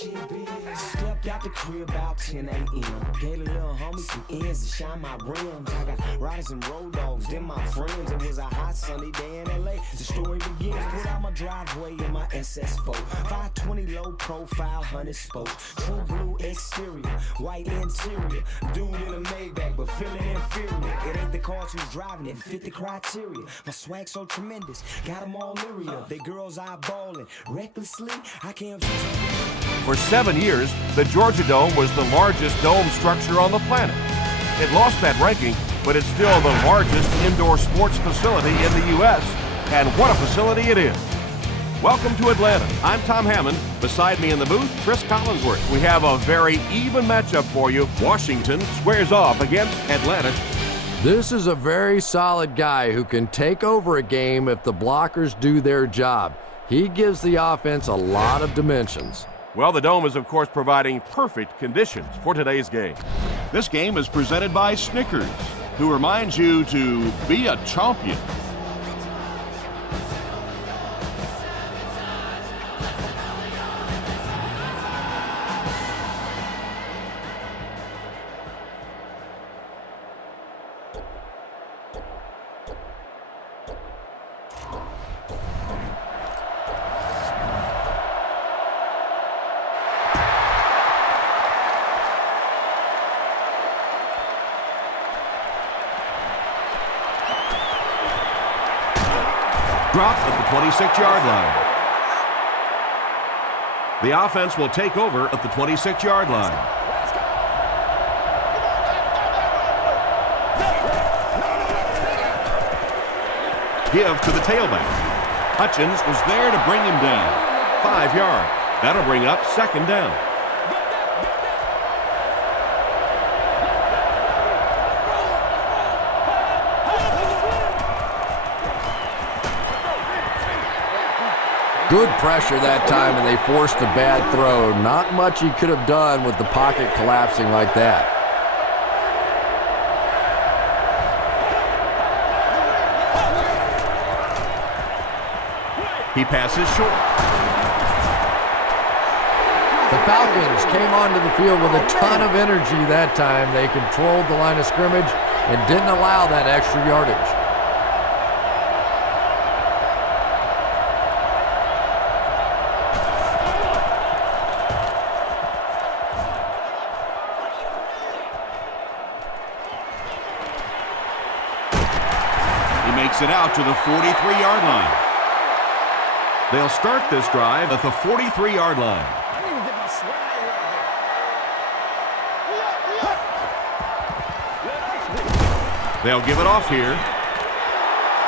Stepped out the crib about 10 a.m. Gave a little homie some ends to shine my rims. I got riders and road dogs, them my friends. It was a hot sunny day in LA. The story begins. Put out my driveway in my SS4. 520 low profile, 100 spokes. True blue exterior, white interior. Dude in a Maybach, but feeling inferior. It ain't the cars who's driving it, fit the criteria. My swag so tremendous, got them all leery of. They girls eyeballing recklessly. I can't. For 7 years, the Georgia Dome was the largest dome structure on the planet. It lost that ranking, but it's still the largest indoor sports facility in the U.S., and what a facility it is. Welcome to Atlanta. I'm Tom Hammond. Beside me in the booth, Chris Collinsworth. We have a very even matchup for you. Washington squares off against Atlanta. This is a very solid guy who can take over a game if the blockers do their job. He gives the offense a lot of dimensions. Well, the Dome is, of course, providing perfect conditions for today's game. This game is presented by Snickers, who reminds you to be a champion. Dropped at the 26-yard line. The offense will take over at the 26-yard line. Give to the tailback. Hutchins was there to bring him down. 5 yards. That'll bring up second down. Good pressure that time, and they forced a bad throw. Not much he could have done with the pocket collapsing like that. He passes short. The Falcons came onto the field with a ton of energy that time. They controlled the line of scrimmage and didn't allow that extra yardage. It out to the 43-yard line. They'll start this drive at the 43-yard line. They'll give it off here.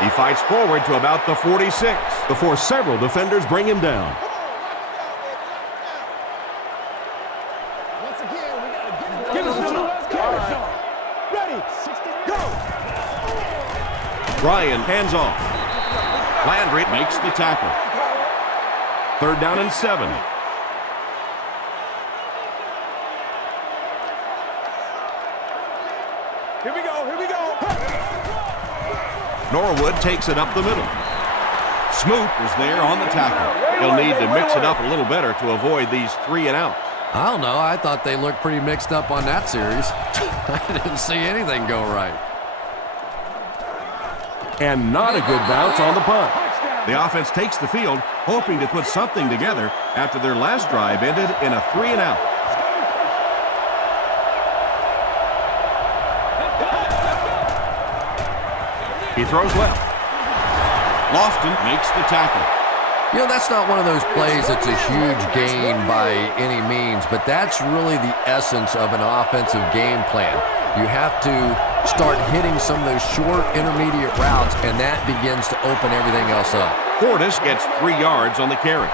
He fights forward to about the 46 before several defenders bring him down. Ryan hands off. Landry makes the tackle. 3rd down and 7. Here we go, here we go. Norwood takes it up the middle. Smoot is there on the tackle. He'll need to mix it up a little better to avoid these 3 and out. I don't know. I thought they looked pretty mixed up on that series. I didn't see anything go right. And not a good bounce on the punt. The offense takes the field, hoping to put something together after their last drive ended in a 3 and out. He throws left. Lofton makes the tackle. You know, that's not one of those plays that's a huge gain by any means, but that's really the essence of an offensive game plan. You have to start hitting some of those short intermediate routes, and that begins to open everything else up. Portis gets 3 yards on the carry.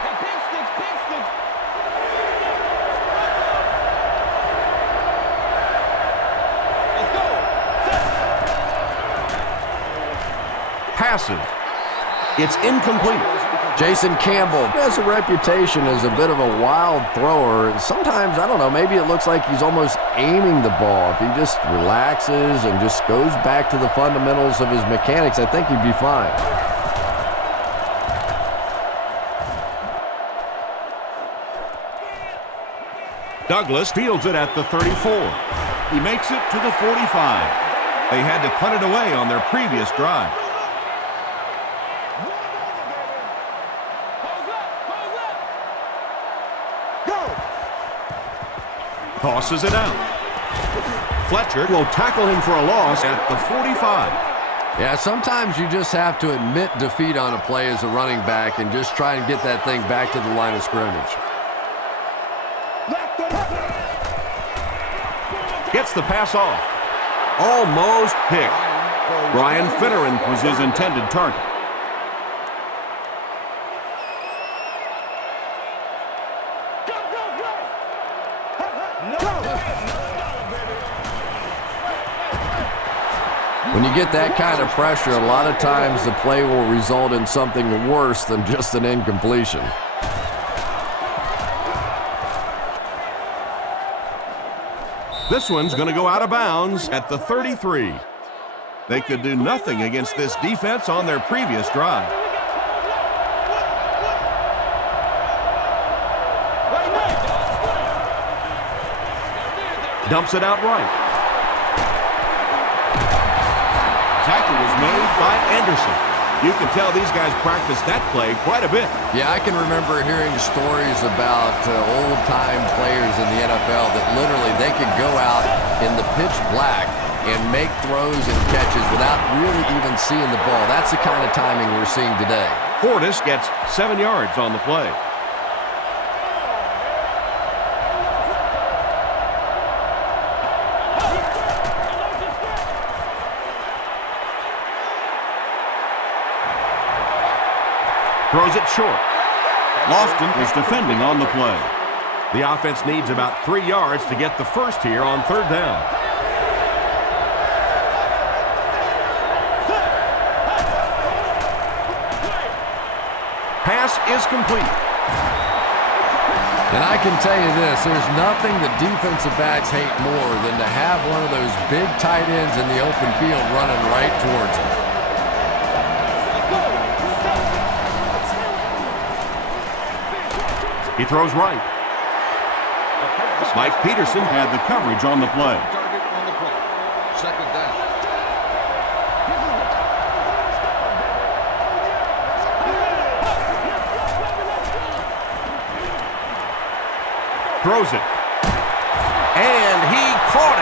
Passes. It's incomplete. Jason Campbell has a reputation as a bit of a wild thrower. Sometimes, I don't know, maybe it looks like he's almost aiming the ball. If he just relaxes and just goes back to the fundamentals of his mechanics, I think he'd be fine. Douglas fields it at the 34. He makes it to the 45. They had to punt it away on their previous drive. Tosses it out. Fletcher will tackle him for a loss at the 45. Yeah, sometimes you just have to admit defeat on a play as a running back and just try and get that thing back to the line of scrimmage. Gets the pass off. Almost picked. Brian Finneran was his intended target. When you get that kind of pressure, a lot of times the play will result in something worse than just an incompletion. This one's going to go out of bounds at the 33. They could do nothing against this defense on their previous drive. Dumps it out right. Tackle was made by Anderson. You can tell these guys practice that play quite a bit. Yeah, I can remember hearing stories about old-time players in the NFL that literally they could go out in the pitch black and make throws and catches without really even seeing the ball. That's the kind of timing we're seeing today. Portis gets 7 yards on the play. Throws it short. Lofton is defending on the play. The offense needs about 3 yards to get the first here on third down. Pass is complete. And I can tell you this, there's nothing the defensive backs hate more than to have one of those big tight ends in the open field running right towards them. He throws right. Mike Peterson had the coverage on the play. Second down. Throws it. And he caught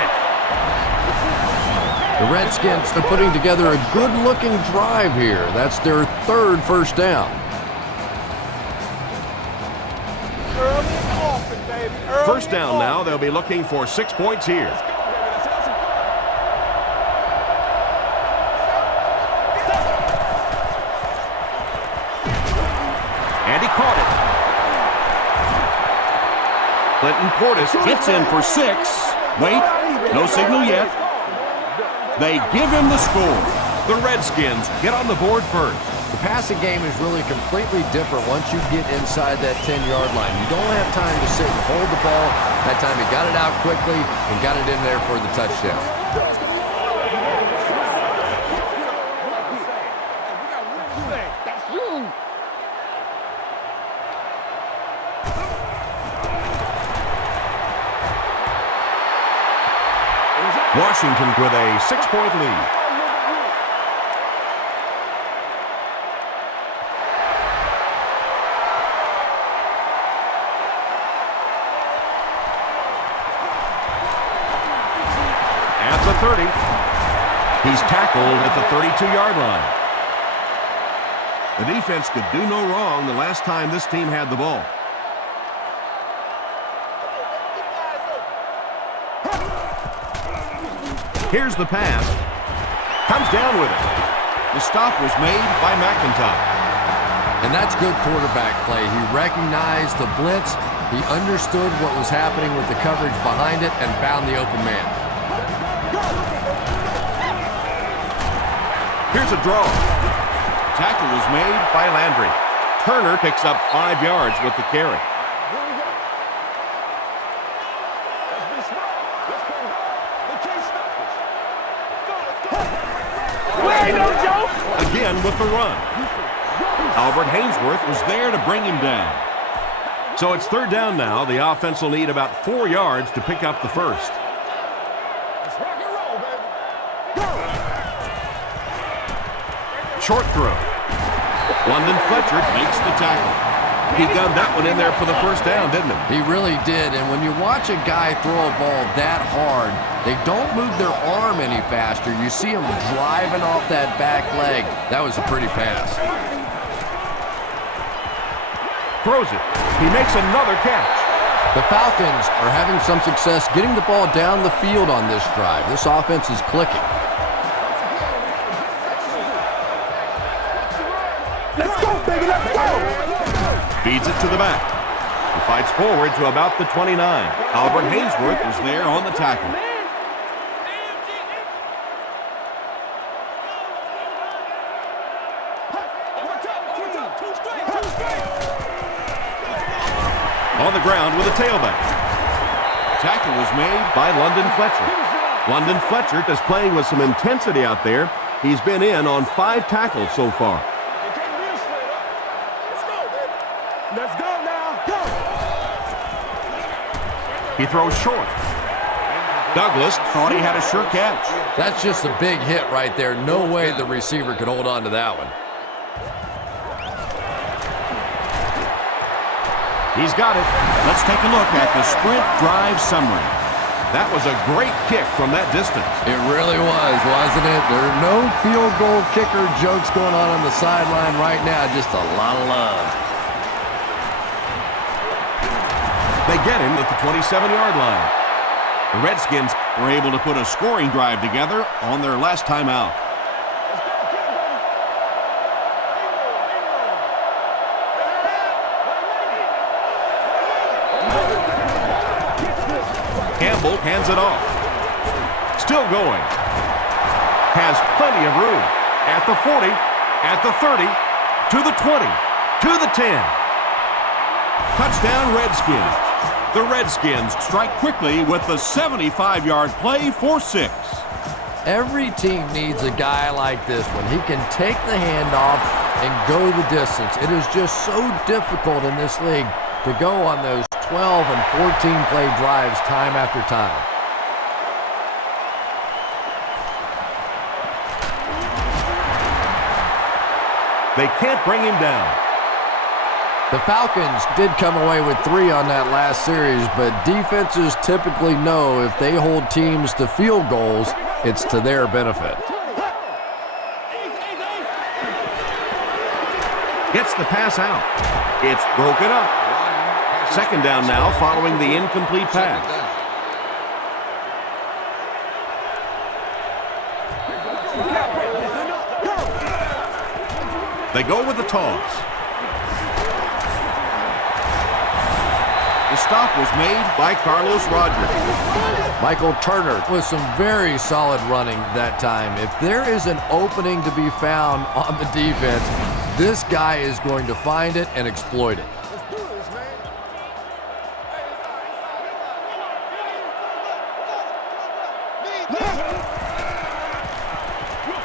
The Redskins are putting together a good-looking drive here. That's their third first down. First down now. They'll be looking for 6 points here. And he caught it. Clinton Portis gets in for 6. Wait, no signal yet. They give him the score. The Redskins get on the board first. The passing game is really completely different once you get inside that 10-yard line. You don't have time to sit and hold the ball. That time he got it out quickly and got it in there for the touchdown. Washington with a 6-point lead. At the 30. He's tackled at the 32-yard line. The defense could do no wrong the last time this team had the ball. Here's the pass. Comes down with it. The stop was made by McIntyre. And that's good quarterback play. He recognized the blitz. He understood what was happening with the coverage behind it and found the open man. Here's a draw. Tackle was made by Landry. Turner picks up 5 yards with the carry. Again with the run. Albert Hainsworth was there to bring him down. So it's third down now. The offense will need about 4 yards to pick up the first. Let's rock and roll, baby. Go! Short throw. London Fletcher makes the tackle. He got that one in there for the first down, didn't he? He really did, and when you watch a guy throw a ball that hard, they don't move their arm any faster. You see him driving off that back leg. That was a pretty pass. Throws it. He makes another catch. The Falcons are having some success getting the ball down the field on this drive. This offense is clicking. Let's go, baby, let's go! Feeds it to the back. He fights forward to about the 29. Albert Hainsworth is there on the tackle. On the ground with a tailback. Tackle was made by London Fletcher. London Fletcher is playing with some intensity out there. He's been in on 5 tackles so far. Let's go now. Go! He throws short. Douglas thought he had a sure catch. That's just a big hit right there. No way the receiver could hold on to that one. He's got it. Let's take a look at the sprint drive summary. That was a great kick from that distance. It really was, wasn't it? There are no field goal kicker jokes going on the sideline right now. Just a lot of love. They get him at the 27-yard line. The Redskins were able to put a scoring drive together on their last time out. Campbell hands it off. Still going. Has plenty of room. At the 40, at the 30, to the 20, to the 10. Touchdown Redskins. The Redskins strike quickly with the 75-yard play for 6. Every team needs a guy like this one. He can take the handoff and go the distance. It is just so difficult in this league to go on those 12 and 14-play drives time after time. They can't bring him down. The Falcons did come away with 3 on that last series, but defenses typically know if they hold teams to field goals, it's to their benefit. Gets the pass out. It's broken up. Second down now following the incomplete pass. They go with the toss. The stop was made by Carlos Rogers. Michael Turner with some very solid running that time. If there is an opening to be found on the defense, this guy is going to find it and exploit it.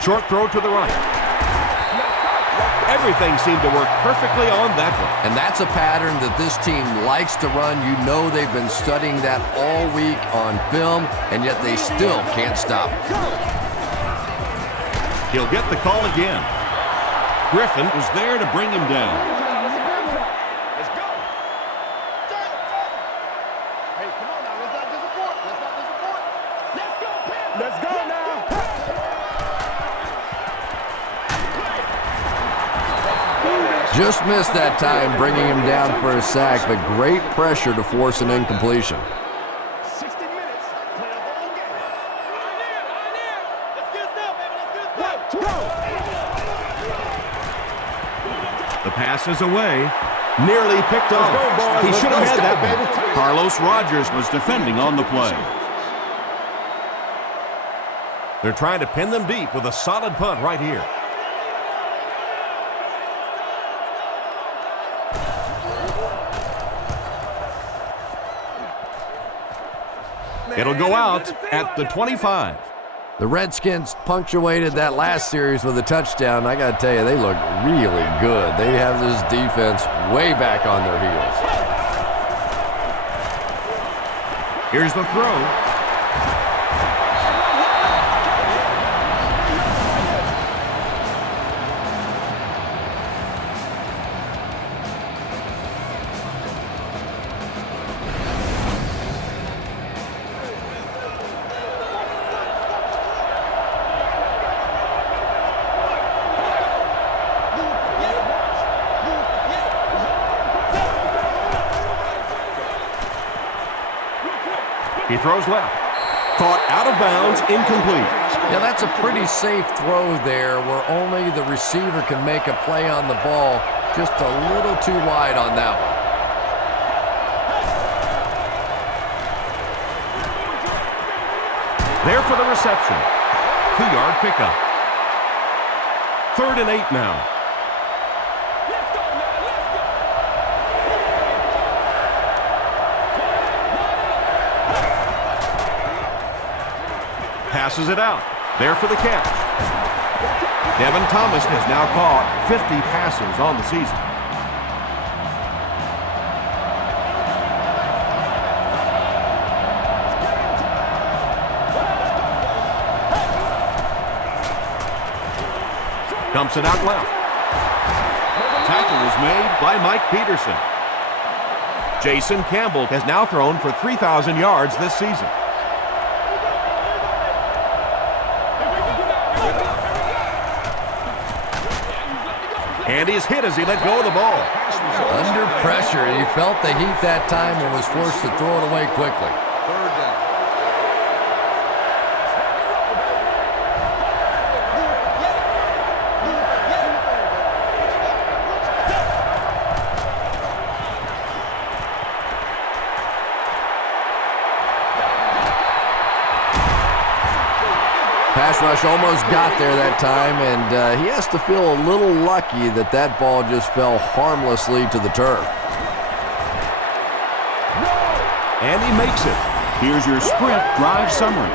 Short throw to the right. Everything seemed to work perfectly on that one. And that's a pattern that this team likes to run. You know they've been studying that all week on film, and yet they still can't stop it. He'll get the call again. Griffin was there to bring him down. Let's go. Hey, come on now. Let's not disappoint. Let's go, Pam. Let's go now. Just missed that time, bringing him down for a sack, but great pressure to force an incompletion. 60 minutes. Play the whole game. Let's get this baby. Let's get this. The pass is away. Nearly picked off. He should have had that one. Carlos Rogers was defending on the play. They're trying to pin them deep with a solid punt right here. It'll go out at the 25. The Redskins punctuated that last series with a touchdown. I got to tell you, they look really good. They have this defense way back on their heels. Here's the throw. He throws left. Caught out of bounds, incomplete. Yeah, that's a pretty safe throw there where only the receiver can make a play on the ball. Just a little too wide on that one. There for the reception. 2-yard pickup. 3rd and 8 now. Passes it out. There for the catch. Devin Thomas has now caught 50 passes on the season. Dumps it out left. Tackle was made by Mike Peterson. Jason Campbell has now thrown for 3,000 yards this season. And he's hit as he let go of the ball. Under pressure, he felt the heat that time and was forced to throw it away quickly. 3rd down. Pass rush almost got there that time, and he has to feel a little lucky that that ball just fell harmlessly to the turf. And he makes it. Here's your sprint drive summary.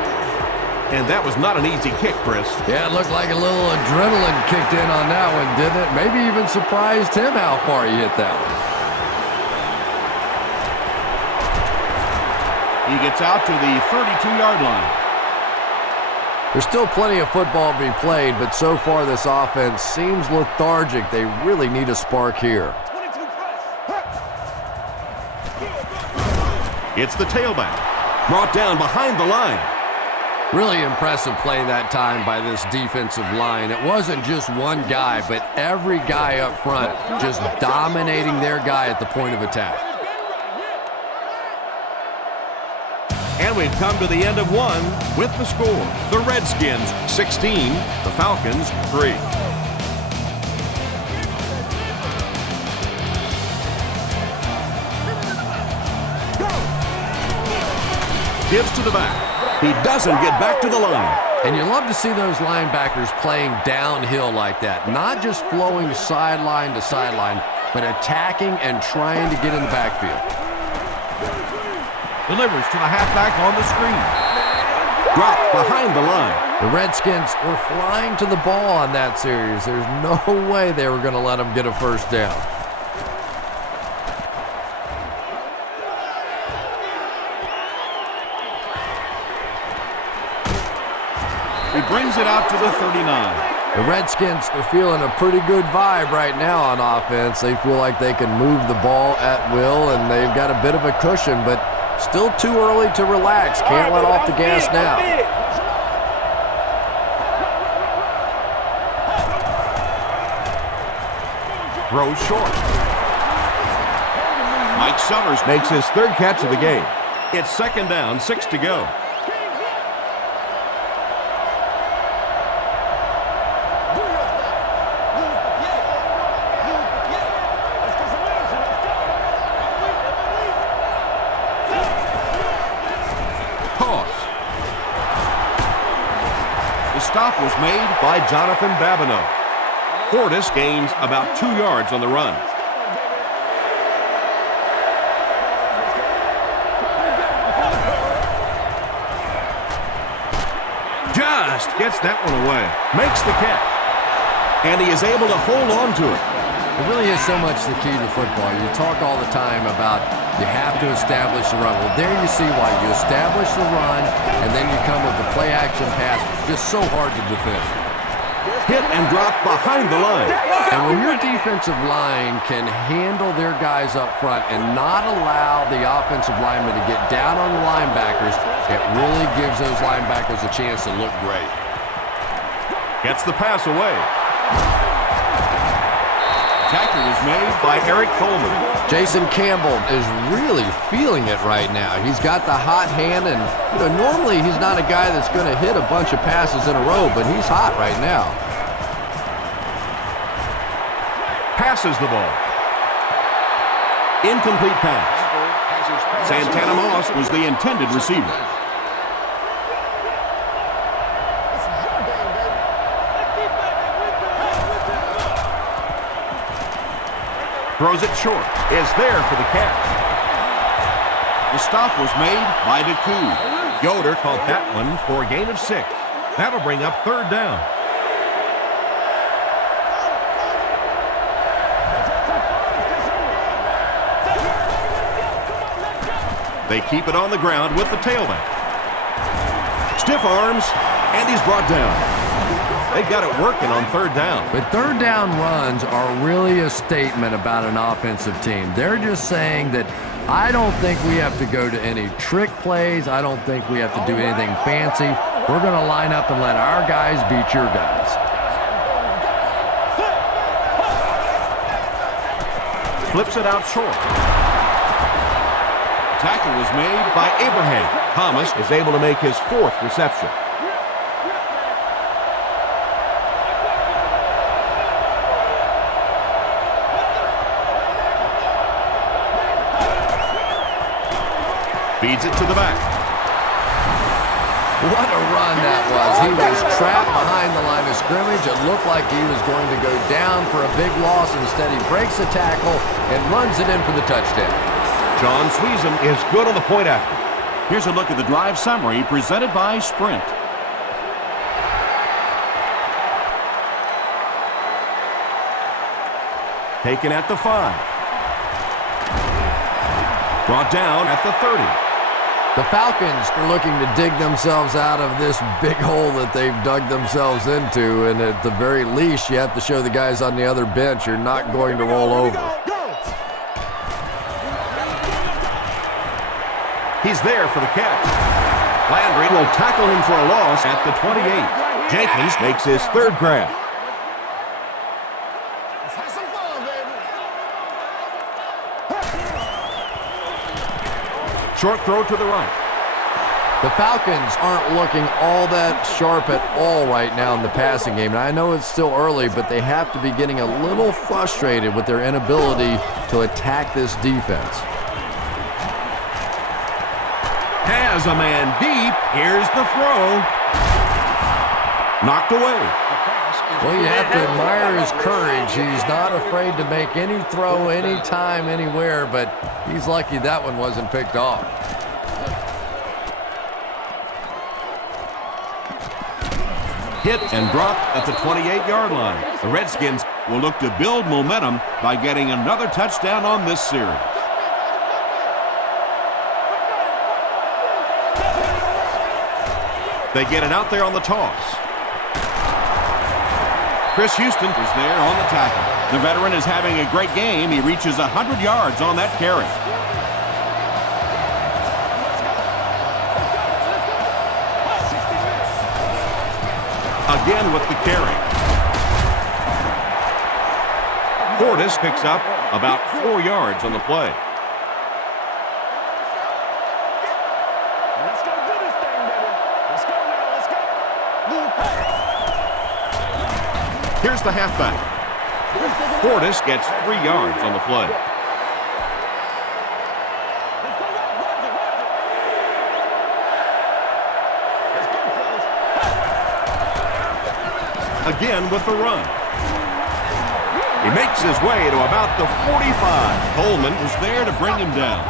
And that was not an easy kick, Chris. Yeah, it looked like a little adrenaline kicked in on that one, didn't it? Maybe even surprised him how far he hit that one. He gets out to the 32-yard line. There's still plenty of football to be played, but so far this offense seems lethargic. They really need a spark here. It's the tailback. Brought down behind the line. Really impressive play that time by this defensive line. It wasn't just one guy, but every guy up front just dominating their guy at the point of attack. And we've come to the end of one with the score. The Redskins 16, the Falcons 3. Gives to the back. He doesn't get back to the line. And you love to see those linebackers playing downhill like that. Not just flowing sideline to sideline, but attacking and trying to get in the backfield. Delivers to the halfback on the screen. Dropped behind the line. The Redskins were flying to the ball on that series. There's no way they were going to let them get a first down. He brings it out to the 39. The Redskins are feeling a pretty good vibe right now on offense. They feel like they can move the ball at will, and they've got a bit of a cushion, but still too early to relax. Can't let off the gas now. Throws short. Mike Summers makes his third catch of the game. It's 2nd down, 6 to go. The stop was made by Jonathan Babineau. Portis gains about 2 yards on the run. Just gets that one away. Makes the catch. And he is able to hold on to it. It really is so much the key to football. You talk all the time about you have to establish the run. Well, there you see why. You establish the run, and then you come with the play-action pass. Just so hard to defend. Hit and drop behind the line. And when your defensive line can handle their guys up front and not allow the offensive linemen to get down on the linebackers, it really gives those linebackers a chance to look great. Gets the pass away. Tackle is made by Eric Coleman. Jason Campbell is really feeling it right now. He's got the hot hand, and normally he's not a guy that's going to hit a bunch of passes in a row, but he's hot right now. Passes the ball. Incomplete pass. Santana Moss was the intended receiver. Throws it short. Is there for the catch. The stop was made by DeCoud. Yoder caught that one for a gain of 6. That'll bring up 3rd down. They keep it on the ground with the tailback. Stiff arms, and he's brought down. They got it working on 3rd down. But 3rd down runs are really a statement about an offensive team. They're just saying that I don't think we have to go to any trick plays. I don't think we have to do anything fancy. We're going to line up and let our guys beat your guys. Flips it out short. Tackle was made by Abraham. Thomas is able to make his 4th reception. Feeds it to the back. What a run that was. He was trapped behind the line of scrimmage. It looked like he was going to go down for a big loss. Instead, he breaks the tackle and runs it in for the touchdown. John Sweezum is good on the point after. Here's a look at the drive summary presented by Sprint. Taken at the 5. Brought down at the 30. The Falcons are looking to dig themselves out of this big hole that they've dug themselves into, and at the very least, you have to show the guys on the other bench you're not going to roll over. He's there for the catch. Landry will tackle him for a loss at the 28. Jenkins makes his 3rd grab. Short throw to the right. The Falcons aren't looking all that sharp at all right now in the passing game. And I know it's still early, but they have to be getting a little frustrated with their inability to attack this defense. Has a man deep. Here's the throw. Knocked away. Well, you have to admire his courage. He's not afraid to make any throw, anytime, anywhere, but he's lucky that one wasn't picked off. Hit and drop at the 28-yard line. The Redskins will look to build momentum by getting another touchdown on this series. They get it out there on the toss. Chris Houston is there on the tackle. The veteran is having a great game. He reaches 100 yards on that carry. Again with the carry. Portis picks up about 4 yards on the play. Let's go do this thing, baby. Let's go now. Let's go. Here's the halfback. Portis gets 3 yards on the play. Again with the run. He makes his way to about the 45. Coleman is there to bring him down.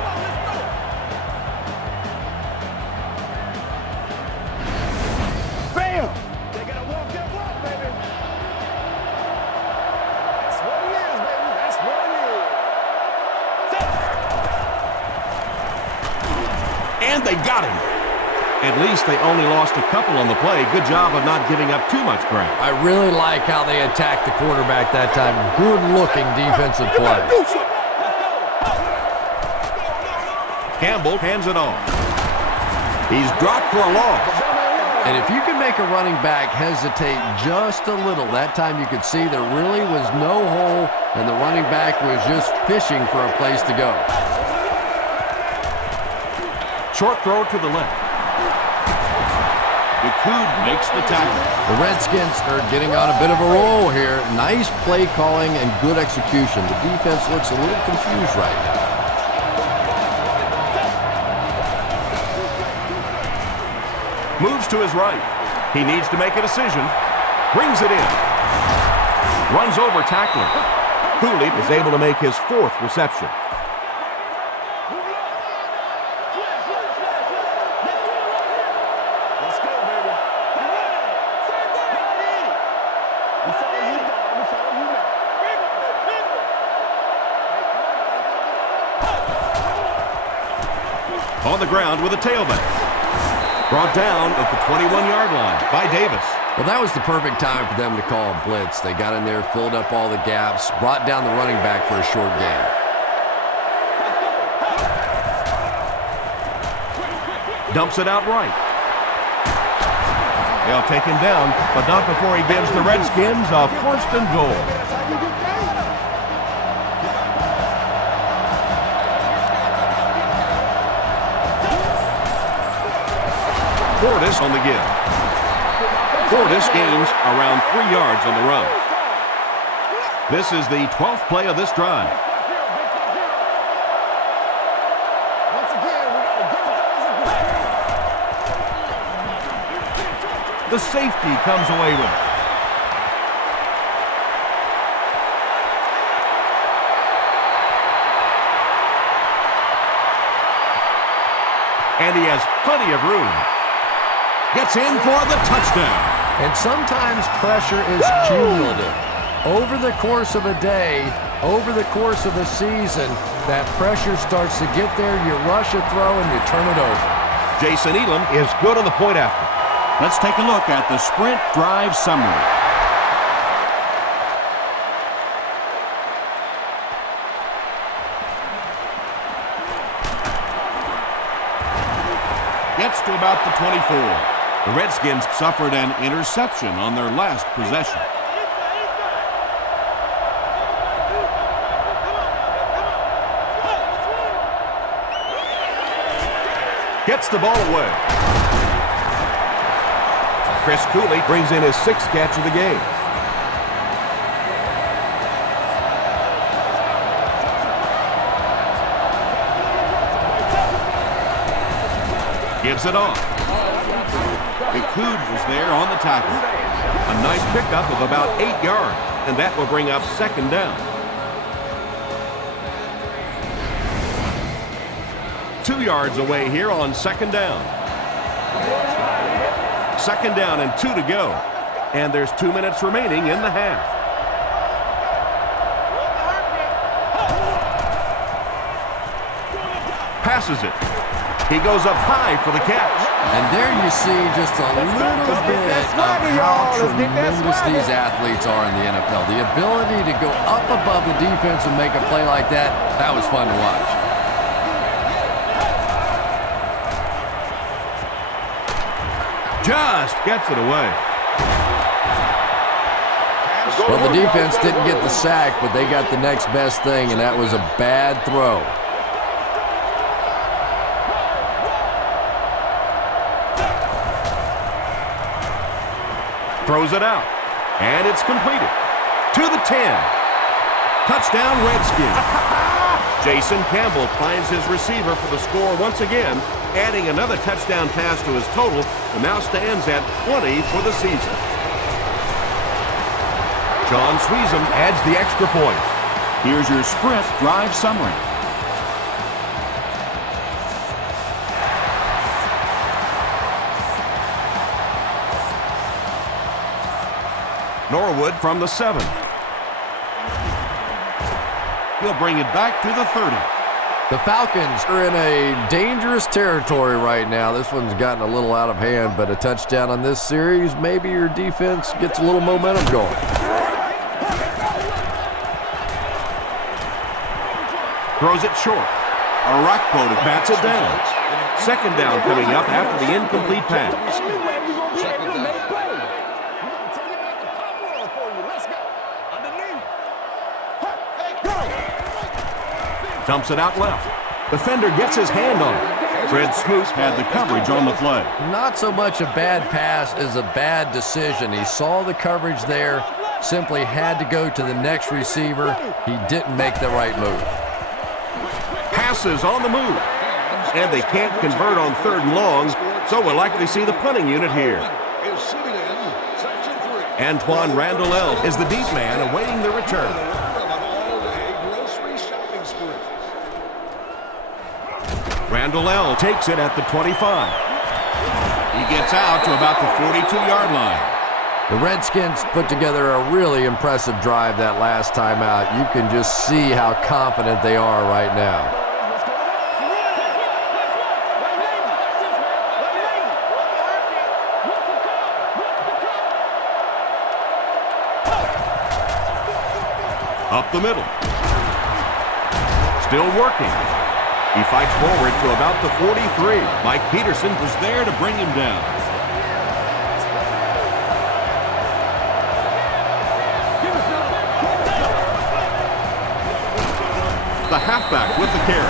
Bam! They gotta walk that walk, baby. That's what it is, baby. And they got him. At least they only lost a couple on the play. Good job of not giving up too much ground. I really like how they attacked the quarterback that time. Good-looking defensive play. Campbell hands it off. He's dropped for a loss. And if you can make a running back hesitate just a little, that time you could see there really was no hole, and the running back was just fishing for a place to go. Short throw to the left. McCood makes the tackle. The Redskins are getting on a bit of a roll here. Nice play calling and good execution. The defense looks a little confused right now. Moves to his right. He needs to make a decision. Brings it in. Runs over tackler. Cooley is able to make his 4th reception. Let's go, baby. We follow you down. We follow you down. On the ground with a tailback. Brought down at the 21-yard line by Davis. Well, that was the perfect time for them to call a blitz. They got in there, filled up all the gaps, brought down the running back for a short gain. Dumps it out right. They'll take him down, but not before he gives the Redskins a 1st and goal. Portis on the give. Portis gains around 3 yards on the run. This is the 12th play of this drive. The safety comes away with it. And he has plenty of room. Gets in for the touchdown. And sometimes pressure is cumulative. Over the course of a day, over the course of a season, that pressure starts to get there, you rush a throw, and you turn it over. Jason Elam is good on the point after. Let's take a look at the sprint drive summary. Gets to about the 24. The Redskins suffered an interception on their last possession. Gets the ball away. Chris Cooley brings in his 6th catch of the game. Gives it off. McCood was there on the tackle. A nice pickup of about 8 yards, and that will bring up 2nd down. 2 yards away here on 2nd down. 2nd down and 2 to go. And there's 2 minutes remaining in the half. Passes it. He goes up high for the catch. And there you see just a little bit of how tremendous these athletes are in the NFL. The ability to go up above the defense and make a play like that, that was fun to watch. Just gets it away. Well, the defense didn't get the sack, but they got the next best thing, and that was a bad throw. Throws it out, and it's completed. To the 10. Touchdown, Redskins. Jason Campbell finds his receiver for the score once again, adding another touchdown pass to his total, and now stands at 20 for the season. John Sweezum adds the extra point. Here's your sprint drive summary. Norwood from the 7. He'll bring it back to the 30. The Falcons are in a dangerous territory right now. This one's gotten a little out of hand, but a touchdown on this series, maybe your defense gets a little momentum going. Throws it short. Arakpo bats it down. Second down coming up after the incomplete pass. Dumps it out left. Defender gets his hand on it. Fred Smoot had the coverage on the play. Not so much a bad pass as a bad decision. He saw the coverage there, simply had to go to the next receiver. He didn't make the right move. Passes on the move. And they can't convert on 3rd and long, so we'll likely see the punting unit here. Antoine Randall is the deep man awaiting the return. Randall takes it at the 25. He gets out to about the 42-yard line. The Redskins put together a really impressive drive that last time out. You can just see how confident they are right now. Up the middle. Still working. He fights forward to about the 43. Mike Peterson was there to bring him down. The halfback with the carry.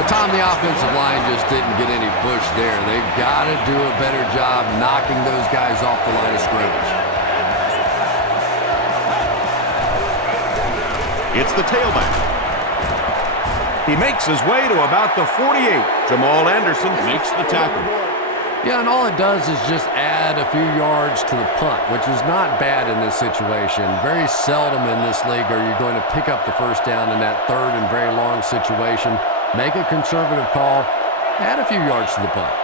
Well, Tom, the offensive line just didn't get any push there. They've got to do a better job knocking those guys off the line of scrimmage. It's the tailback. He makes his way to about the 48. Jamal Anderson makes the tackle. Yeah, and all it does is just add a few yards to the punt, which is not bad in this situation. Very seldom in this league are you going to pick up the first down in that 3rd and very long situation. Make a conservative call, add a few yards to the punt.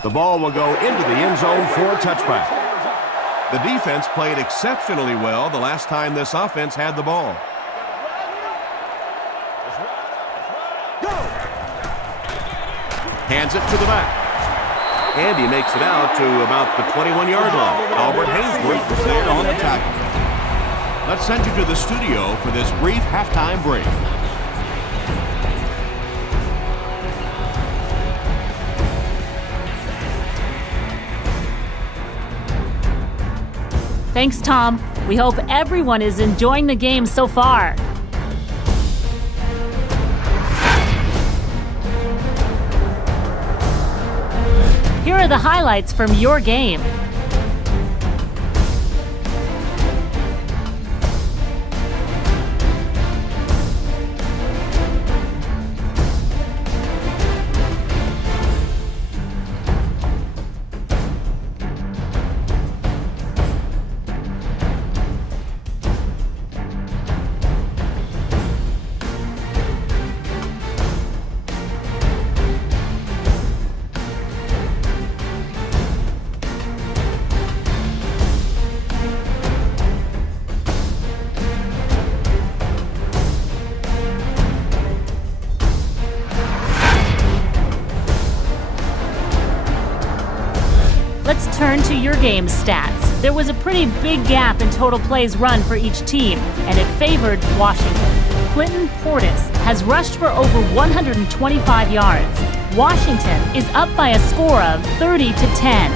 The ball will go into the end zone for a touchback. The defense played exceptionally well the last time this offense had the ball. Hands it to the back. And he makes it out to about the 21-yard line. Albert Hainsworth was there on the tackle. Let's send you to the studio for this brief halftime break. Thanks, Tom. We hope everyone is enjoying the game so far. Here are the highlights from your game. Let's turn to your game stats. There was a pretty big gap in total plays run for each team, and it favored Washington. Clinton Portis has rushed for over 125 yards. Washington is up by a score of 30-10.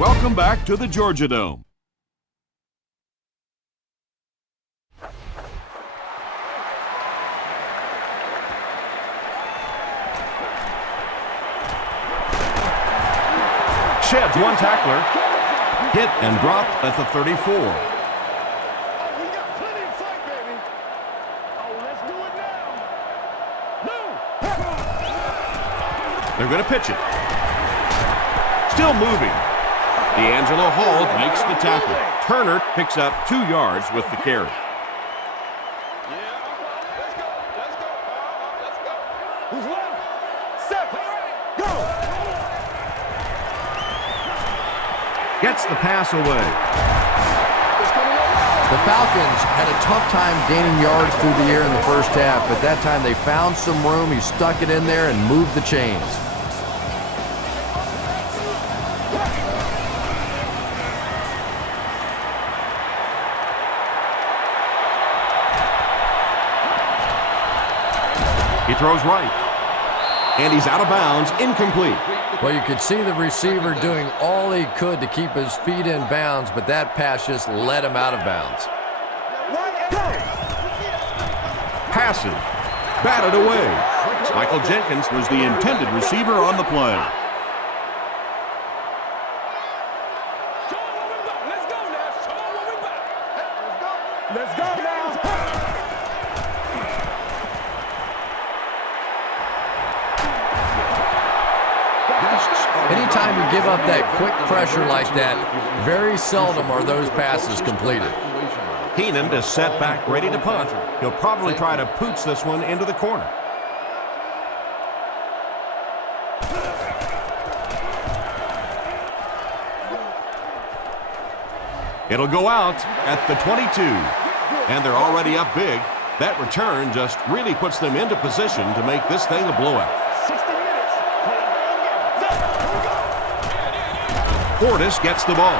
Welcome back to the Georgia Dome. Sheds one tackler, hit and dropped at the 34. They're going to pitch it. Still moving. D'Angelo Hall makes the tackle. Turner picks up 2 yards with the carry. Who's left? Set. Go. Gets the pass away. The Falcons had a tough time gaining yards through the air in the first half, but that time they found some room. He stuck it in there and moved the chains. He throws right. And he's out of bounds, incomplete. Well, you could see the receiver doing all he could to keep his feet in bounds, but that pass just let him out of bounds. Passing. Batted away. Michael Jenkins was the intended receiver on the play. Let's go now. Anytime you give up that quick pressure like that, very seldom are those passes completed. Heenan is set back, ready to punt. He'll probably try to pooch this one into the corner. It'll go out at the 22. And they're already up big. That return just really puts them into position to make this thing a blowout. 60 minutes. Portis gets the ball.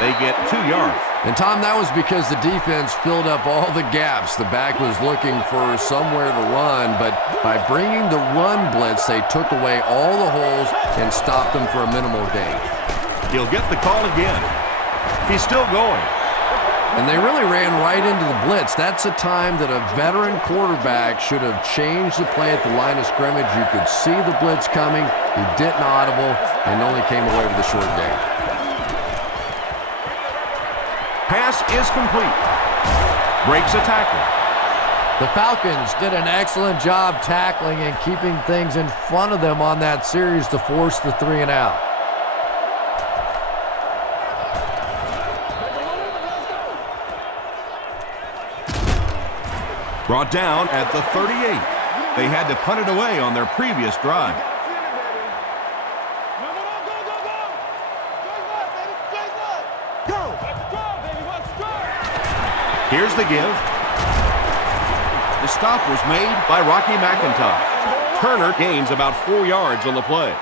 They get 2 yards. And, Tom, that was because the defense filled up all the gaps. The back was looking for somewhere to run, but by bringing the run blitz, they took away all the holes and stopped them for a minimal gain. He'll get the call again. He's still going. And they really ran right into the blitz. That's a time that a veteran quarterback should have changed the play at the line of scrimmage. You could see the blitz coming. He didn't audible and only came away with a short gain. Pass is complete. Breaks a tackle. The Falcons did an excellent job tackling and keeping things in front of them on that series to force the 3 and out. Brought down at the 38. They had to punt it away on their previous drive. Here's the give. The stop was made by Rocky McIntosh. Turner gains about 4 yards on the play.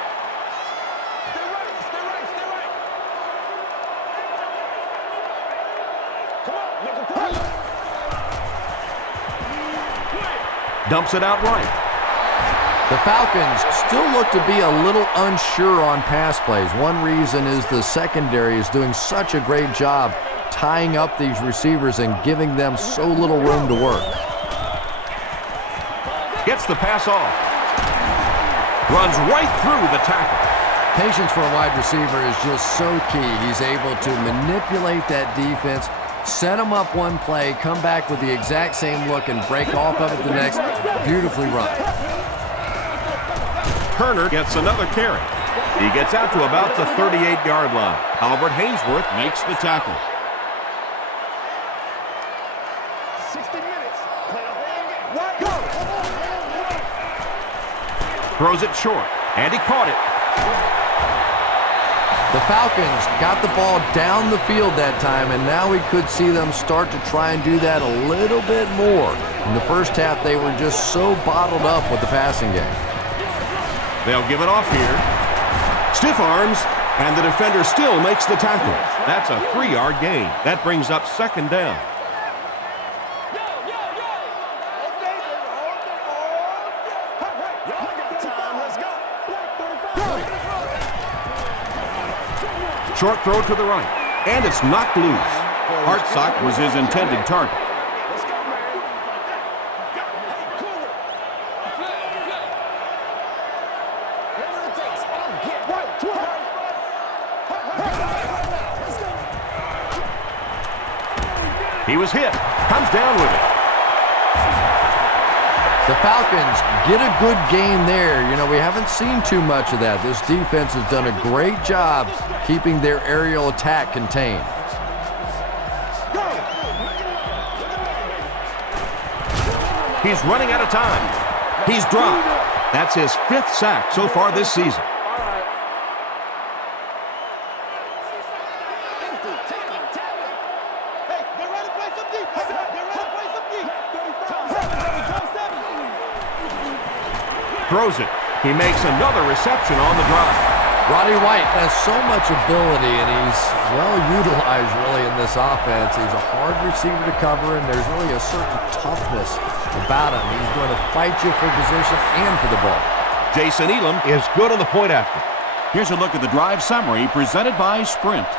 Dumps it out right. The Falcons still look to be a little unsure on pass plays. One reason is the secondary is doing such a great job tying up these receivers and giving them so little room to work. Gets the pass off. Runs right through the tackle. Patience for a wide receiver is just so key. He's able to manipulate that defense, set them up one play, come back with the exact same look, and break off of it the next. Beautifully run. Turner gets another carry. He gets out to about the 38-yard line. Albert Hainsworth makes the tackle. 60 minutes. Throws it short, and he caught it. The Falcons got the ball down the field that time, and now we could see them start to try and do that a little bit more. In the first half, they were just so bottled up with the passing game. They'll give it off here. Stiff arms, and the defender still makes the tackle. That's a 3-yard gain. That brings up 2nd down. Short throw to the right, and it's knocked loose. Hartsock was his intended target. He was hit, comes down with it. The Falcons get a good gain there. You know, we haven't seen too much of that. This defense has done a great job keeping their aerial attack contained. He's running out of time. He's dropped. That's his 5th sack so far this season. Throws it. He makes another reception on the drive. Roddy White has so much ability, and he's well utilized really in this offense. He's a hard receiver to cover, and there's really a certain toughness about him. He's going to fight you for position and for the ball. Jason Elam is good on the point after. Here's a look at the drive summary presented by Sprint.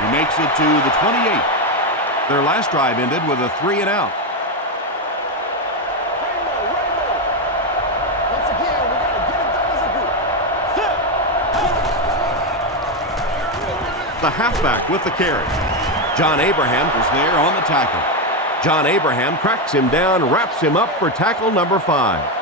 He makes it to the 28. Their last drive ended with a 3-and-out. The halfback with the carry. John Abraham was there on the tackle. John Abraham cracks him down, wraps him up for tackle number 5.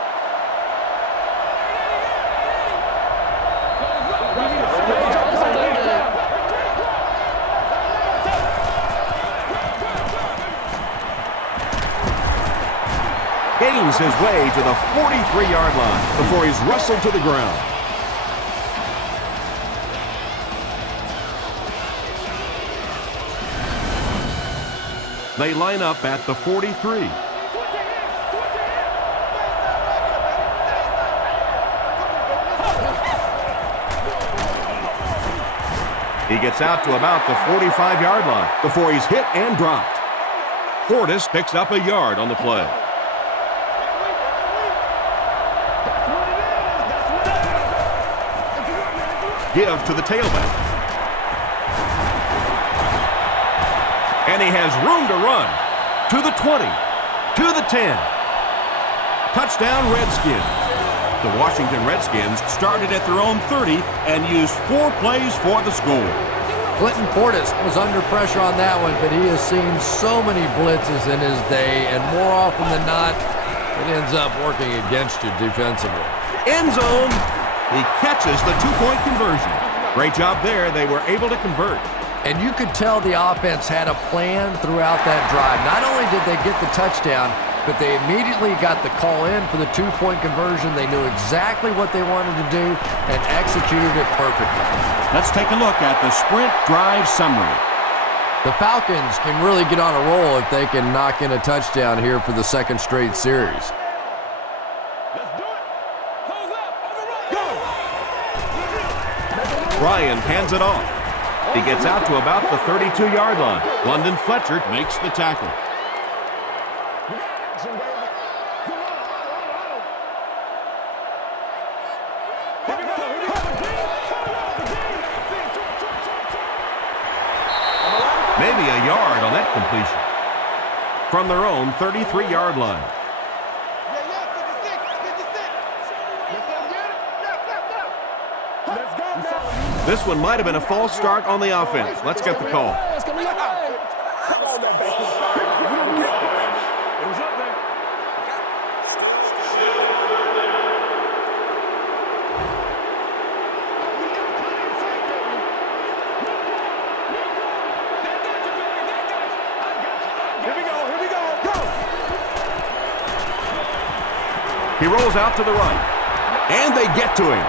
Gains his way to the 43-yard line before he's wrestled to the ground. They line up at the 43. He gets out to about the 45-yard line before he's hit and dropped. Portis picks up a yard on the play. Give to the tailback. And he has room to run. To the 20. To the 10. Touchdown, Redskins. The Washington Redskins started at their own 30 and used 4 plays for the score. Clinton Portis was under pressure on that one, but he has seen so many blitzes in his day, and more often than not, it ends up working against you defensively. End zone. He catches the 2-point conversion. Great job there. They were able to convert. And you could tell the offense had a plan throughout that drive. Not only did they get the touchdown, but they immediately got the call in for the 2-point conversion. They knew exactly what they wanted to do and executed it perfectly. Let's take a look at the Sprint drive summary. The Falcons can really get on a roll if they can knock in a touchdown here for the 2nd straight series. Ryan hands it off. He gets out to about the 32-yard line. London Fletcher makes the tackle. Maybe a yard on that completion. From their own 33-yard line. This one might have been a false start on the offense. Let's get the call. He rolls out to the right, and they get to him.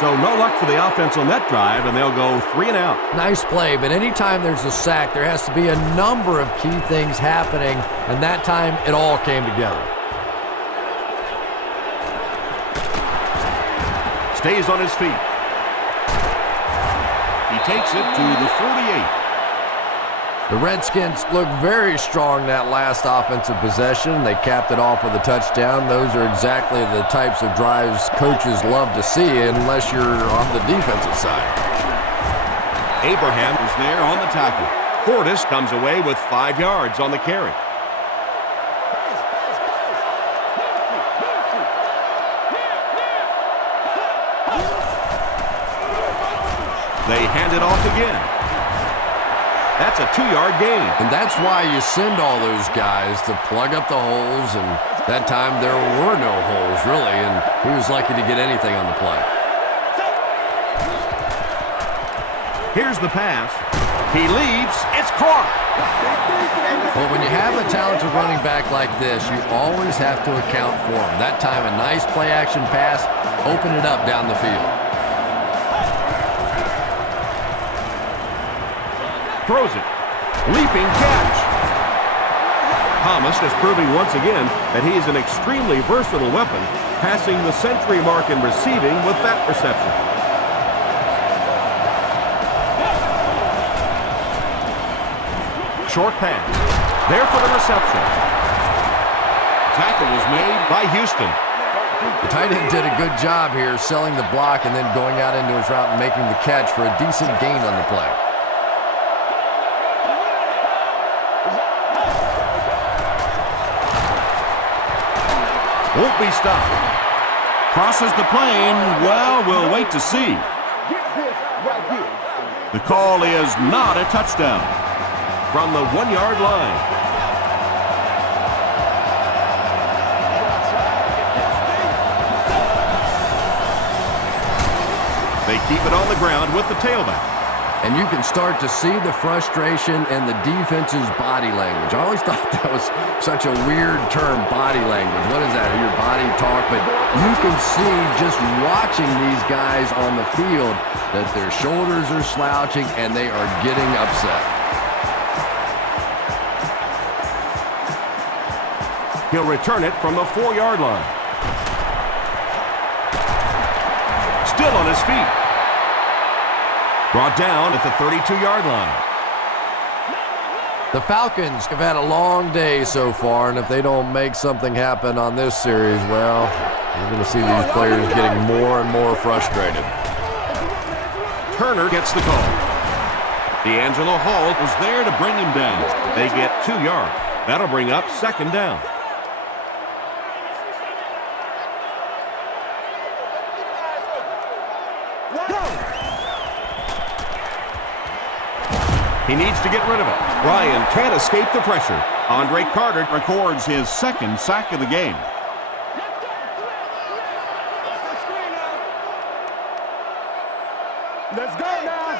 So no luck for the offense on that drive, and they'll go 3-and-out. Nice play, but anytime there's a sack, there has to be a number of key things happening, and that time it all came together. Stays on his feet. He takes it to the 48. The Redskins looked very strong that last offensive possession. They capped it off with a touchdown. Those are exactly the types of drives coaches love to see unless you're on the defensive side. Abraham is there on the tackle. Portis comes away with 5 yards on the carry. They hand it off again. That's a 2-yard gain. And that's why you send all those guys to plug up the holes, and that time there were no holes, really, and he was lucky to get anything on the play. Here's the pass. He leaps. It's caught. Well, when you have a talented running back like this, you always have to account for him. That time, a nice play-action pass, open it up down the field. Throws it. Leaping catch. Thomas is proving once again that he is an extremely versatile weapon, passing the century mark in receiving with that reception. Short pass. There for the reception. Tackle was made by Houston. The tight end did a good job here selling the block and then going out into his route and making the catch for a decent gain on the play. Won't be stopped. Crosses the plane. Well, we'll wait to see. The call is not a touchdown. From the 1-yard line. They keep it on the ground with the tailback. And you can start to see the frustration in the defense's body language. I always thought that was such a weird term, body language. What is that, your body talk? But you can see just watching these guys on the field that their shoulders are slouching and they are getting upset. He'll return it from the 4-yard line. Still on his feet. Brought down at the 32-yard line. The Falcons have had a long day so far, and if they don't make something happen on this series, well, you're going to see these players getting more and more frustrated. Turner gets the call. D'Angelo Hall was there to bring him down. They get 2 yards. That'll bring up 2nd down. He needs to get rid of it. Ryan can't escape the pressure. Andre Carter records his 2nd sack of the game. Let's go now.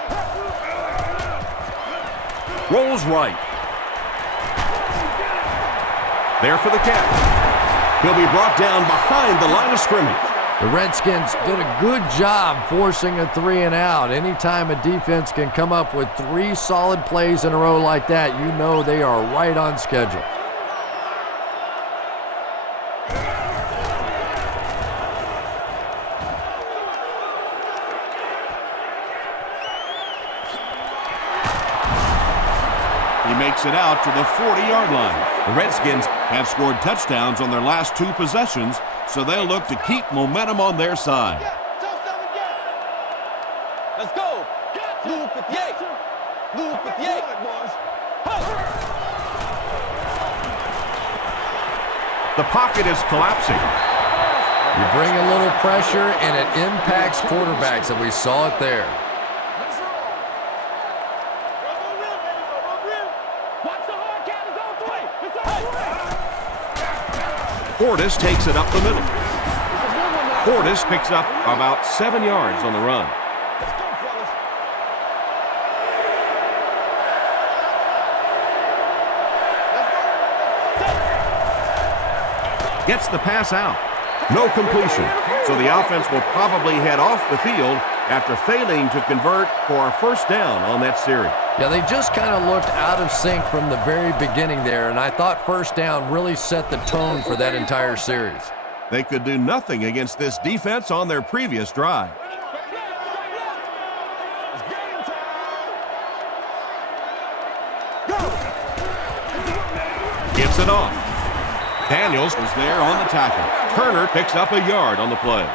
Rolls right. There for the catch. He'll be brought down behind the line of scrimmage. The Redskins did a good job forcing a 3-and-out. Anytime a defense can come up with 3 solid plays in a row like that, you know they are right on schedule. He makes it out to the 40-yard line. The Redskins have scored touchdowns on their last 2 possessions, so they'll look to keep momentum on their side. Let's go. Blue 58. Blue 58. The pocket is collapsing. You bring a little pressure, and it impacts quarterbacks, and we saw it there. Portis takes it up the middle. Portis picks up about 7 yards on the run. Gets the pass out. No completion. So the offense will probably head off the field after failing to convert for a 1st down on that series. Yeah, they just kind of looked out of sync from the very beginning there, and I thought 1st down really set the tone for that entire series. They could do nothing against this defense on their previous drive. Gets it off. Daniels was there on the tackle. Turner picks up a yard on the play.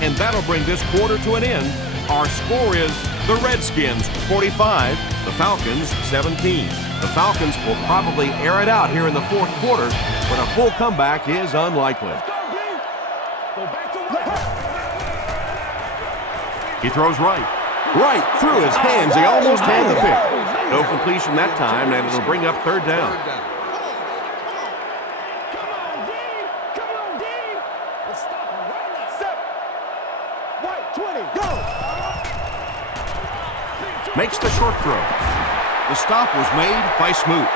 And that'll bring this quarter to an end. Our score is the Redskins 45, the Falcons 17. The Falcons will probably air it out here in the 4th quarter, but a full comeback is unlikely. He throws right through his hands. He almost had the pick. No completion that time, and it'll bring up third down. Makes the short throw. The stop was made by Smoot.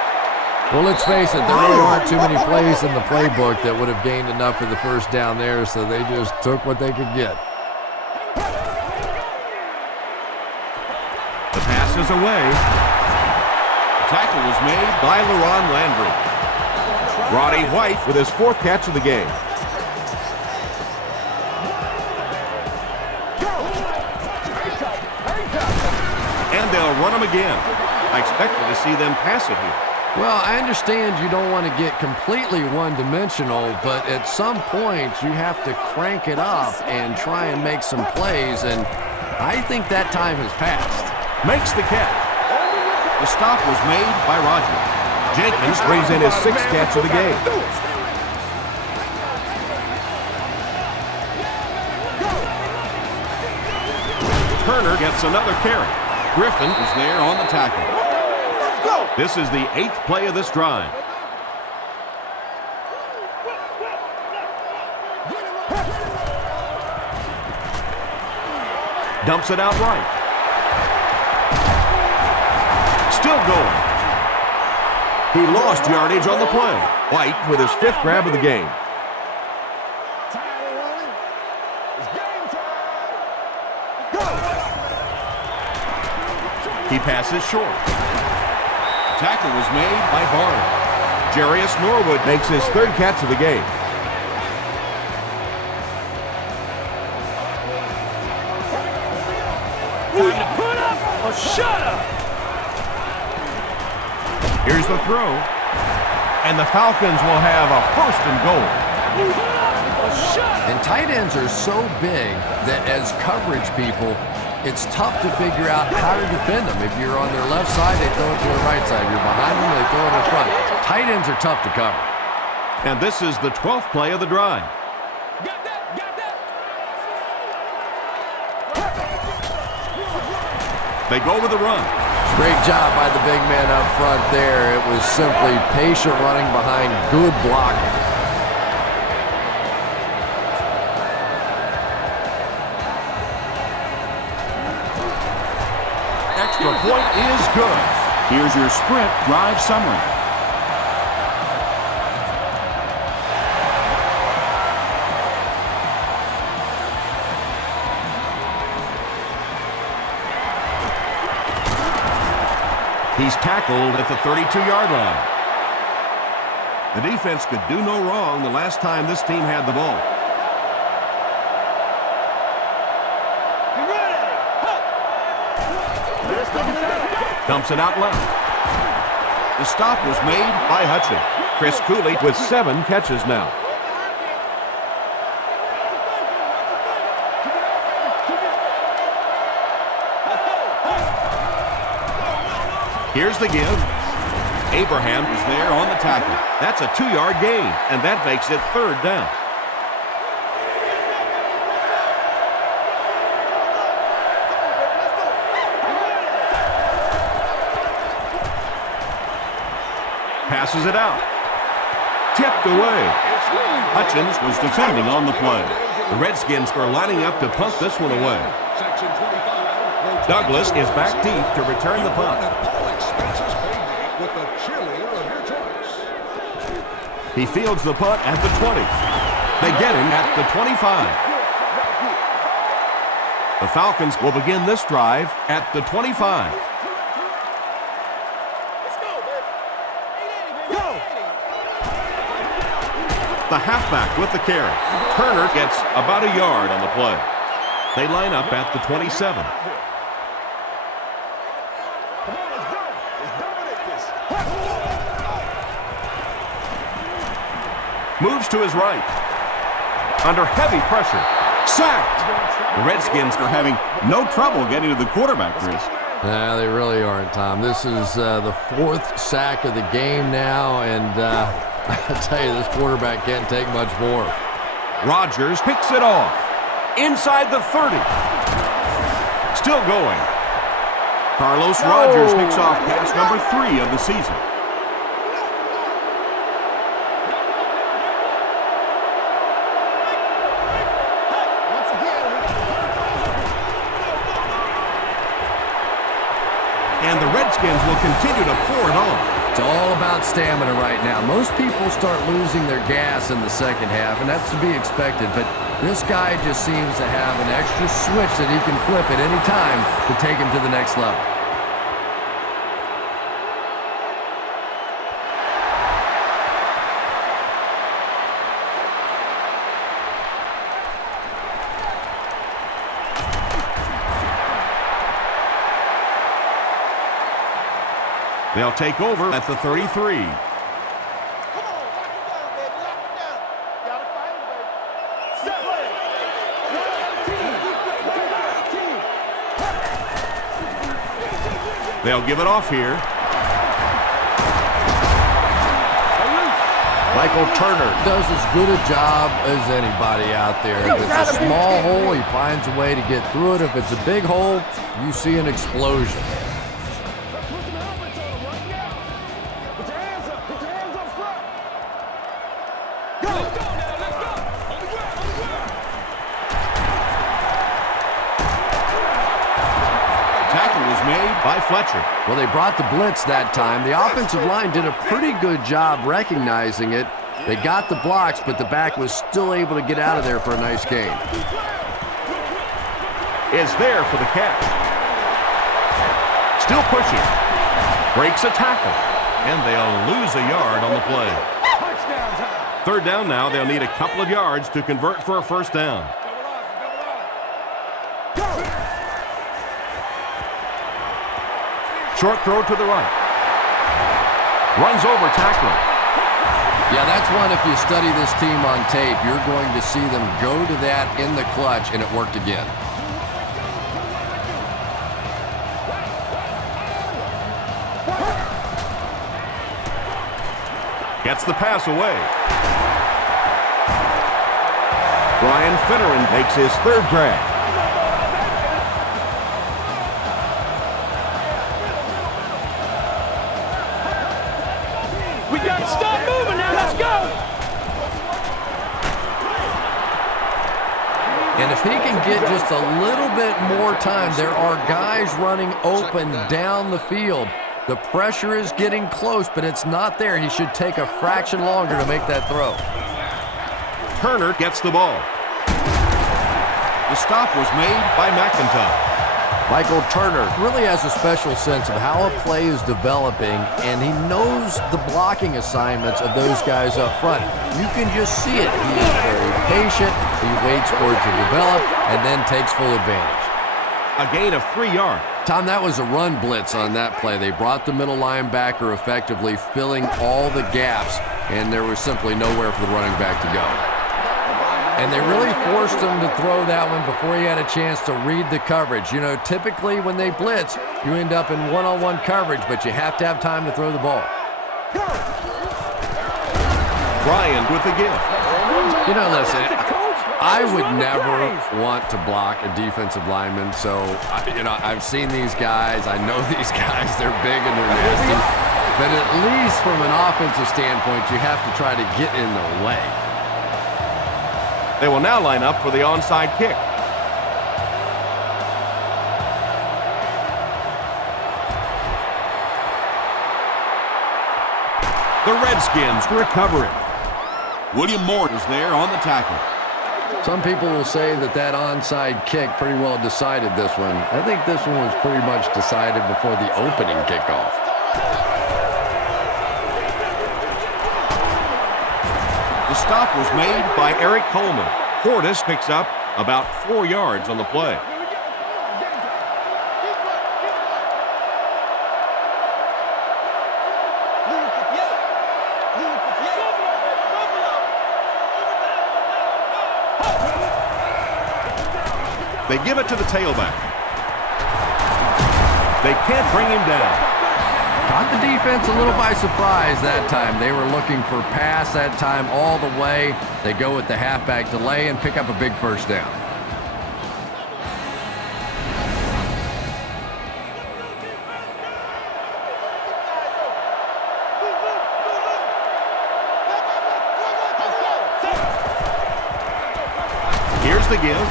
Well, let's face it, there really aren't too many plays in the playbook that would have gained enough for the first down there, so they just took what they could get. The pass is away. The tackle was made by LaRon Landry. Roddy White with his 4th catch of the game. And they'll run him again. I expected to see them pass it here. Well, I understand you don't want to get completely one-dimensional, but at some point you have to crank it up and try and make some plays, and I think that time has passed. Makes the catch. The stop was made by Roger. Jenkins brings in his 6th catch of the game. Turner gets another carry. Griffin is there on the tackle. This is the 8th play of this drive. Dumps it out right. Still going. He lost yardage on the play. White with his 5th grab of the game. He passes short. Tackle was made by Barnes. Jarius Norwood makes his 3rd catch of the game. Time to put up or shut up. Here's the throw. And the Falcons will have a 1st and goal. And tight ends are so big that as coverage people, it's tough to figure out how to defend them. If you're on their left side, they throw it to the right side. If you're behind them, they throw it in front. Tight ends are tough to cover. And this is the 12th play of the drive. Got that, got that. They go with the run. Great job by the big man up front there. It was simply patient running behind good blocking. Extra point is good. Here's your sprint drive summary. He's tackled at the 32-yard line. The defense could do no wrong the last time this team had the ball. Dumps it out left. The stop was made by Hudson. Chris Cooley with 7 catches now. Here's the give. Abraham is there on the tackle. That's a 2-yard gain, and that makes it 3rd down. Passes it out. Tipped away. Hutchins was defending on the play. The Redskins are lining up to punt this one away. Douglas is back deep to return the punt. He fields the punt at the 20. They get him at the 25. The Falcons will begin this drive at the 25. The halfback with the carry. Turner gets about a yard on the play. They line up at the 27. Moves to his right. Under heavy pressure. Sacked. The Redskins are having no trouble getting to the quarterback, Chris. Nah, they really aren't, Tom. This is the 4th sack of the game now, and I tell you, this quarterback can't take much more. Rodgers picks it off. Inside the 30. Still going. Carlos Rodgers picks off pass number 3 of the season. And the Redskins will continue to pour it on. It's all about stamina right now. Most people start losing their gas in the second half, and that's to be expected. But this guy just seems to have an extra switch that he can flip at any time to take him to the next level. They'll take over at the 33. Come on, lock it down, baby. Lock it down. Gotta fight it, baby. Set play. They'll give it off here. Michael Turner does as good a job as anybody out there. If it's a small hole, he finds a way to get through it. If it's a big hole, you see an explosion. By Fletcher. Well, they brought the blitz that time. The offensive line did a pretty good job recognizing it. They got the blocks, but the back was still able to get out of there for a nice gain. Is there for the catch. Still pushing. Breaks a tackle. And they'll lose a yard on the play. Third down now. They'll need a couple of yards to convert for a first down. Short throw to the right. Runs over tackler. Yeah, that's one, if you study this team on tape, you're going to see them go to that in the clutch, and it worked again. Gets the pass away. Brian Finneran makes his third grab. And if he can get just a little bit more time, there are guys running open down the field. The pressure is getting close, but it's not there. He should take a fraction longer to make that throw. Turner gets the ball. The stop was made by McIntyre. Michael Turner really has a special sense of how a play is developing, and he knows the blocking assignments of those guys up front. You can just see it. He is very patient. He waits for it to develop and then takes full advantage. A gain of 3 yards. Tom, that was a run blitz on that play. They brought the middle linebacker effectively, filling all the gaps, and there was simply nowhere for the running back to go. And they really forced him to throw that one before he had a chance to read the coverage. You know, typically when they blitz, you end up in one-on-one coverage, but you have to have time to throw the ball. Ryan with the give. You know, listen, I would never want to block a defensive lineman, so, I've seen these guys. I know these guys. They're big and they're nasty. But at least from an offensive standpoint, you have to try to get in the way. They will now line up for the onside kick. The Redskins recover it. William Moore is there on the tackle. Some people will say that onside kick pretty well decided this one. I think this one was pretty much decided before the opening kickoff. The stop was made by Eric Coleman. Portis picks up about 4 yards on the play. They give it to the tailback. They can't bring him down. Caught the defense a little by surprise that time. They were looking for pass that time all the way. They go with the halfback delay and pick up a big first down. Here's the give.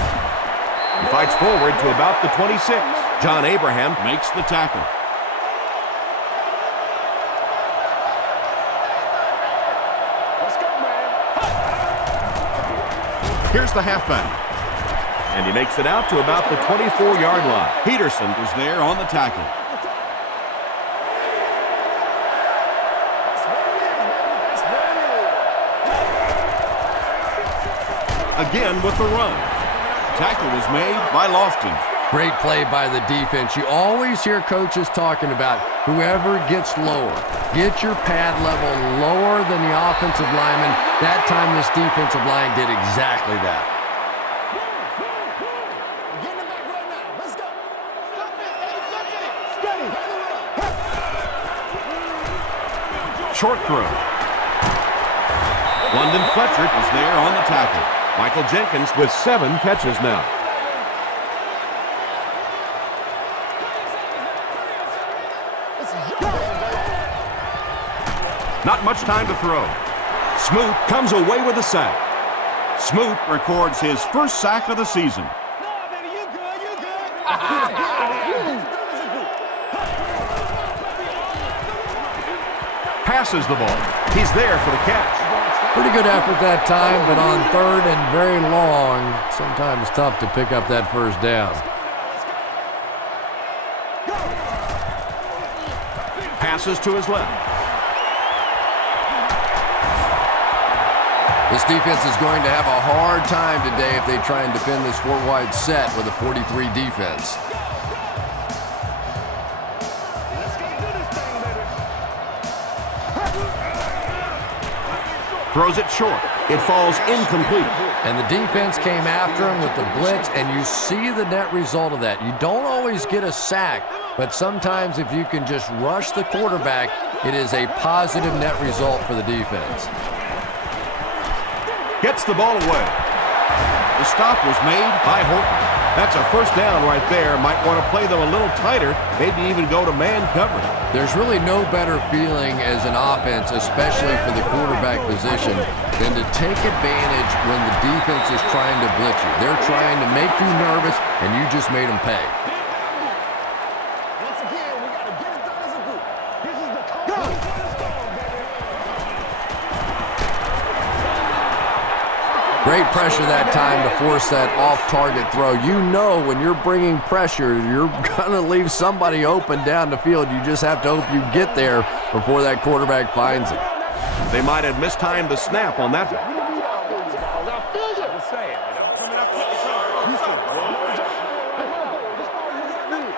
He fights forward to about the 26. John Abraham makes the tackle. Here's the halfback. And he makes it out to about the 24-yard line. Peterson was there on the tackle. Again with the run. Tackle was made by Lofton. Great play by the defense. You always hear coaches talking about whoever gets lower. Get your pad level lower than the offensive lineman. That time this defensive line did exactly that. Short throw. London Fletcher is there on the tackle. Michael Jenkins with 7 catches now. Not much time to throw. Smoot comes away with a sack. Smoot records his first sack of the season. Passes the ball. He's there for the catch. Pretty good effort that time, but on third and very long, sometimes tough to pick up that first down. Passes to his left. This defense is going to have a hard time today if they try and defend this four-wide set with a 43 defense. Throws it short. It falls incomplete. And the defense came after him with the blitz, and you see the net result of that. You don't always get a sack, but sometimes if you can just rush the quarterback, it is a positive net result for the defense. Gets the ball away. The stop was made by Horton. That's a first down right there. Might want to play them a little tighter, maybe even go to man coverage. There's really no better feeling as an offense, especially for the quarterback position, than to take advantage when the defense is trying to blitz you. They're trying to make you nervous, and you just made them pay. Once again, we got to get it done as a group. This is the call. Great pressure that time to force that off-target throw. You know when you're bringing pressure, you're going to leave somebody open down the field. You just have to hope you get there before that quarterback finds it. They might have mistimed the snap on that one.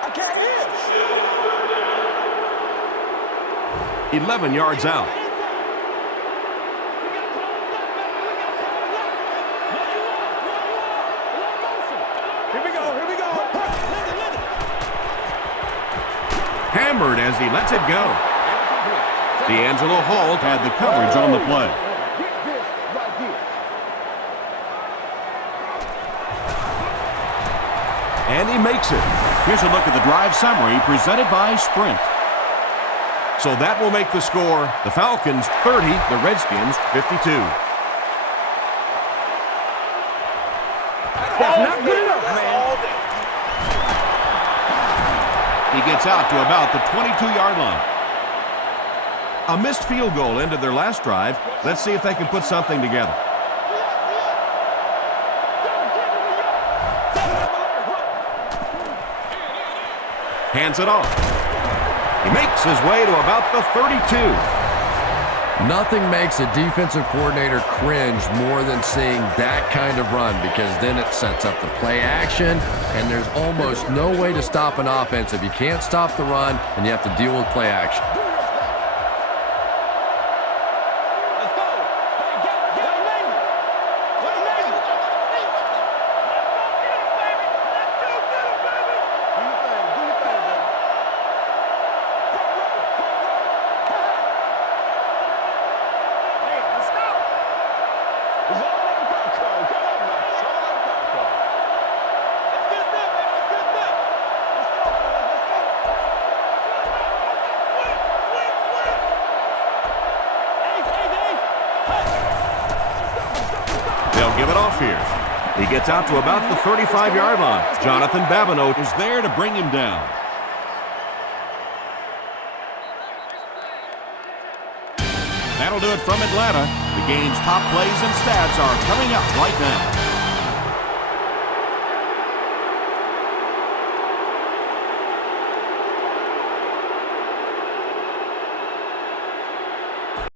I can't hit. 11 yards out. Hammered as he lets it go. D'Angelo Hall had the coverage on the play. And he makes it. Here's a look at the drive summary presented by Sprint. So that will make the score the Falcons 30, the Redskins 52. That's not good enough, man. He gets out to about the 22-yard line. A missed field goal ended their last drive. Let's see if they can put something together. Hands it off. He makes his way to about the 32. Nothing makes a defensive coordinator cringe more than seeing that kind of run, because then it sets up the play action, and there's almost no way to stop an offense if you can't stop the run and you have to deal with play action. They'll give it off here. He gets out to about the 35-yard line. Jonathan Babineau is there to bring him down. That'll do it from Atlanta. The game's top plays and stats are coming up right now.